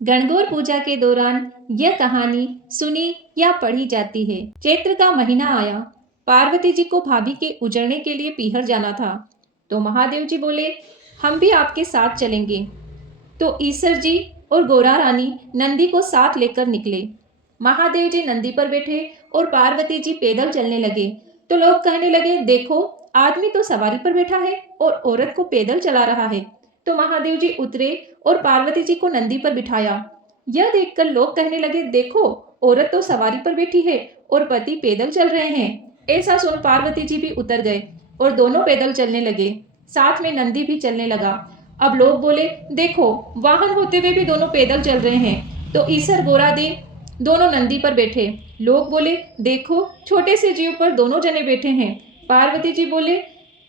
गणगौर पूजा के दौरान यह कहानी सुनी या पढ़ी जाती है। चैत्र का महीना आया। पार्वती जी को भाभी के उजड़ने के लिए पीहर जाना था। तो महादेव जी बोले, हम भी आपके साथ चलेंगे। तो ईसर जी और गोरा रानी नंदी को साथ लेकर निकले। महादेव जी नंदी पर बैठे और पार्वती जी पैदल चलने लगे। तो लोग कहने लगे, देखो आदमी तो सवारी पर बैठा है और औरत को पैदल चला रहा है। तो महादेव जी उतरे और पार्वती जी को नंदी पर बिठाया। यह देखकर लोग कहने लगे, देखो औरत तो सवारी पर बैठी है और पति पैदल चल रहे हैं। ऐसा सुन पार्वती जी भी उतर गए और दोनों पैदल चलने लगे। साथ में नंदी भी चलने लगा। अब लोग बोले, देखो वाहन होते हुए भी दोनों पैदल चल रहे हैं। तो ईसर गोरा दे दोनों नंदी पर बैठे। लोग बोले, देखो छोटे से जीव पर दोनों जने बैठे हैं। पार्वती जी बोले,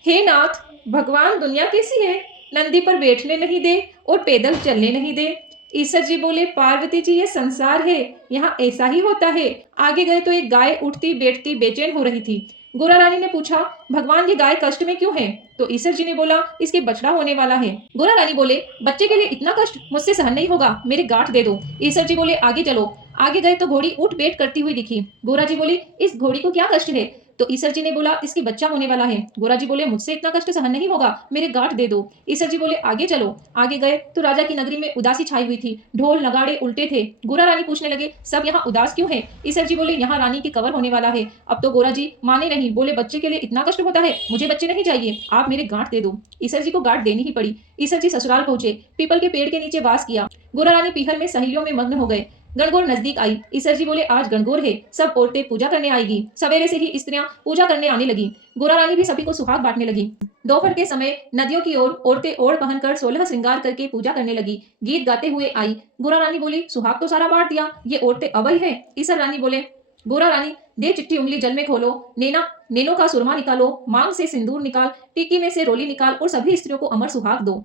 हे नाथ, भगवान दुनिया कैसी है, नंदी पर बैठने नहीं दे और पैदल चलने नहीं दे। ईसर जी बोले, पार्वती जी ये संसार है, यहाँ ऐसा ही होता है। आगे गए तो एक गाय उठती बैठती बेचैन हो रही थी। गोरा रानी ने पूछा, भगवान ये गाय कष्ट में क्यों है? तो ईसर जी ने बोला, इसके बछड़ा होने वाला है। गोरा रानी बोले, बच्चे के लिए इतना कष्ट मुझसे सहन नहीं होगा, मेरे गांठ दे दो। ईसर जी बोले, आगे चलो। आगे गए तो घोड़ी उठ बैठ करती हुई दिखी। गोरा जी बोली, इस घोड़ी को क्या कष्ट है? तो ईसर जी ने बोला, इसके बच्चा होने वाला है। गोरा जी बोले, मुझसे इतना कष्ट सहन नहीं होगा, मेरे गांठ दे दो। ईसर जी बोले, आगे चलो। आगे गए तो राजा की नगरी में उदासी छाई हुई थी। ढोल नगाड़े उल्टे थे। गोरा रानी पूछने लगे, सब यहाँ उदास क्यों है? ईसर जी बोले, यहाँ रानी के कवर होने वाला है। अब तो गोरा जी माने नहीं, बोले, बच्चे के लिए इतना कष्ट होता है, मुझे बच्चे नहीं चाहिए, आप मेरे गांठ दे दो। ईसर जी को गांठ देनी ही पड़ी। ईसर जी ससुराल पहुंचे, पीपल के पेड़ के नीचे वास किया। गोरा रानी पीहर में सहेलियों में मग्न हो गए। गणगौर नजदीक आई। ईसर जी बोले, आज गणगौर है, सब औरतें पूजा करने आएगी। सवेरे से ही स्त्रियां पूजा करने आने लगी। गोरा रानी भी सभी को सुहाग बांटने लगी। दोपहर के समय नदियों की ओर औरतें ओढ़ पहनकर 16 श्रृंगार करके पूजा करने लगी। गीत गाते हुए आई। गोरा रानी बोली, सुहाग तो सारा बांट दिया, ये औरतें अबई है। ईसर रानी बोले, गोरा रानी दे चिट्ठी उंगली जल में खोलो, नैनों का सुरमा निकालो, मांग से सिंदूर निकाल, टीकी में से रोली निकाल और सभी स्त्रियों को अमर सुहाग दो।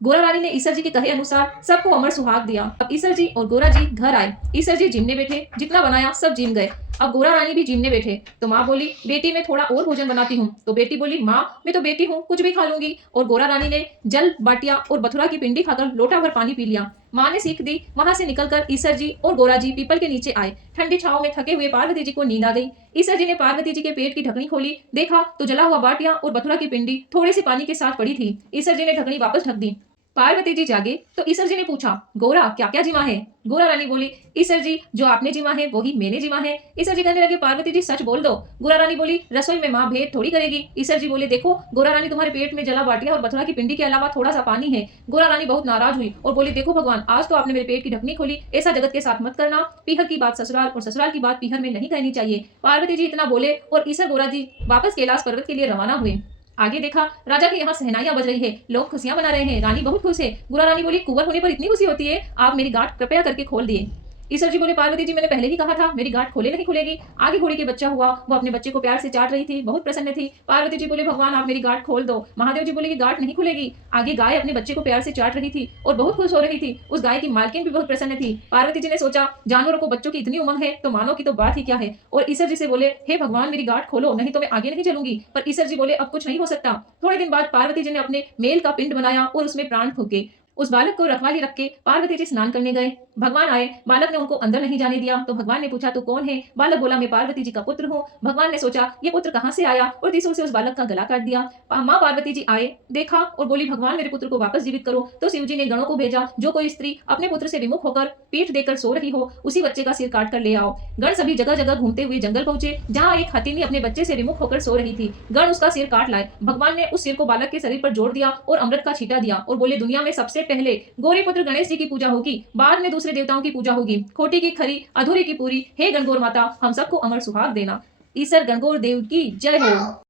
गोरा रानी ने ईसर जी के कहे अनुसार सबको अमर सुहाग दिया। अब ईसर जी और गोरा जी घर आए। ईसर जी जिमने बैठे, जितना बनाया सब जिम गए। अब गोरा रानी भी जिमने बैठे। तो माँ बोली, बेटी मैं थोड़ा और भोजन बनाती हूँ। तो बेटी बोली, माँ मैं तो बेटी हूँ, कुछ भी खा लूंगी। और गोरा रानी ने जल बाटिया और बथुरा की पिंडी खाकर लोटा भर पानी पी लिया। माँ ने सीख दी। वहां से निकलकर ईसर जी और गोरा जी पीपल के नीचे आए। ठंडी छाव में थके हुए पार्वती जी को नींद आ गई। ईसर जी ने पार्वती जी के पेट की ढकनी खोली, देखा तो जला हुआ बाटिया और बथुरा की पिंडी थोड़े से पानी के साथ पड़ी थी। ईसर जी ने ढकनी वापस ढक दी। पार्वती जी जागे तो ईसर जी ने पूछा, गोरा क्या क्या जिमा है? गोरा रानी बोली, ईसर जी जो आपने जिमा है वही मैंने जिमा है। ईसर जी कहने लगे, पार्वती जी सच बोल दो। गोरा रानी बोली, रसोई में माँ भेद थोड़ी करेगी। ईसर जी बोले, देखो गोरा रानी तुम्हारे पेट में जला बाटिया और बथुरा की पिंडी के अलावा थोड़ा सा पानी है। गोरा रानी बहुत नाराज हुई और बोली, देखो भगवान, आज तो आपने मेरे पेट की ढकनी खोली, ऐसा जगत के साथ मत करना। पीहर की बात ससुराल और ससुराल की बात पीहर में नहीं कहनी चाहिए। पार्वती जी इतना बोले और ईसर गोरा जी वापस कैलाश पर्वत के लिए रवाना हुए। आगे देखा, राजा के यहाँ सहनाइयां बज रही है, लोग खुशियां मना रहे हैं, रानी बहुत खुश है। गोरा रानी बोली, कुंवर होने पर इतनी खुशी होती है, आप मेरी गांठ कृपया करके खोल दिए। ईसर जी बोले, पार्वती जी मैंने पहले ही कहा था, मेरी गांठ खोले नहीं खुलेगी। आगे घोड़ी के बच्चा हुआ, वो अपने बच्चे को प्यार से चाट रही थी, बहुत प्रसन्न थी। पार्वती जी बोले, भगवान आप मेरी गांठ खोल दो। महादेव जी बोले कि गांठ नहीं खुलेगी। आगे गाय अपने बच्चे को प्यार से चाट रही थी और बहुत खुश हो रही थी। उस गाय की मालकिन भी बहुत प्रसन्न थी। पार्वती जी ने सोचा, जानवरों को बच्चों की इतनी उमंग है तो मानव की तो बात ही क्या है। और ईसर जी से बोले, हे भगवान मेरी गांठ खोलो, नहीं तो मैं आगे नहीं चलूंगी। पर ईसर जी बोले, अब कुछ नहीं हो सकता। थोड़े दिन बाद पार्वती जी ने अपने मेल का पिंड बनाया और उसमें प्राण फूके। उस बालक को रखवाली रख के पार्वती जी स्नान करने गए। भगवान आए, बालक ने उनको अंदर नहीं जाने दिया। तो भगवान ने पूछा, तू कौन है? बालक बोला, मैं पार्वती जी का पुत्र हूँ। भगवान ने सोचा, ये पुत्र कहाँ से आया, और त्रिशूल से उस बालक का गला काट दिया। माँ पार्वती जी आए, देखा और बोली, भगवान मेरे पुत्र को वापस जीवित करो। तो शिव जी ने गणों को भेजा, जो कोई स्त्री अपने पुत्र से विमुख होकर पीठ देकर सो रही हो, उसी बच्चे का सिर काट कर ले आओ। गण सभी जगह जगह घूमते हुए जंगल पहुंचे, जहाँ एक हथिनी अपने बच्चे से विमुख होकर सो रही थी। गण उसका सिर काट लाए। भगवान ने उस सिर को बालक के शरीर पर जोड़ दिया और अमृत का छींटा दिया और बोले, दुनिया में सबसे पहले गौरी पुत्र गणेश जी की पूजा होगी, बाद में दूसरे देवताओं की पूजा होगी। खोटी की खरी, अधूरी की पूरी। हे गणगौर माता, हम सबको अमर सुहाग देना। ईसर गणगौर देव की जय हो।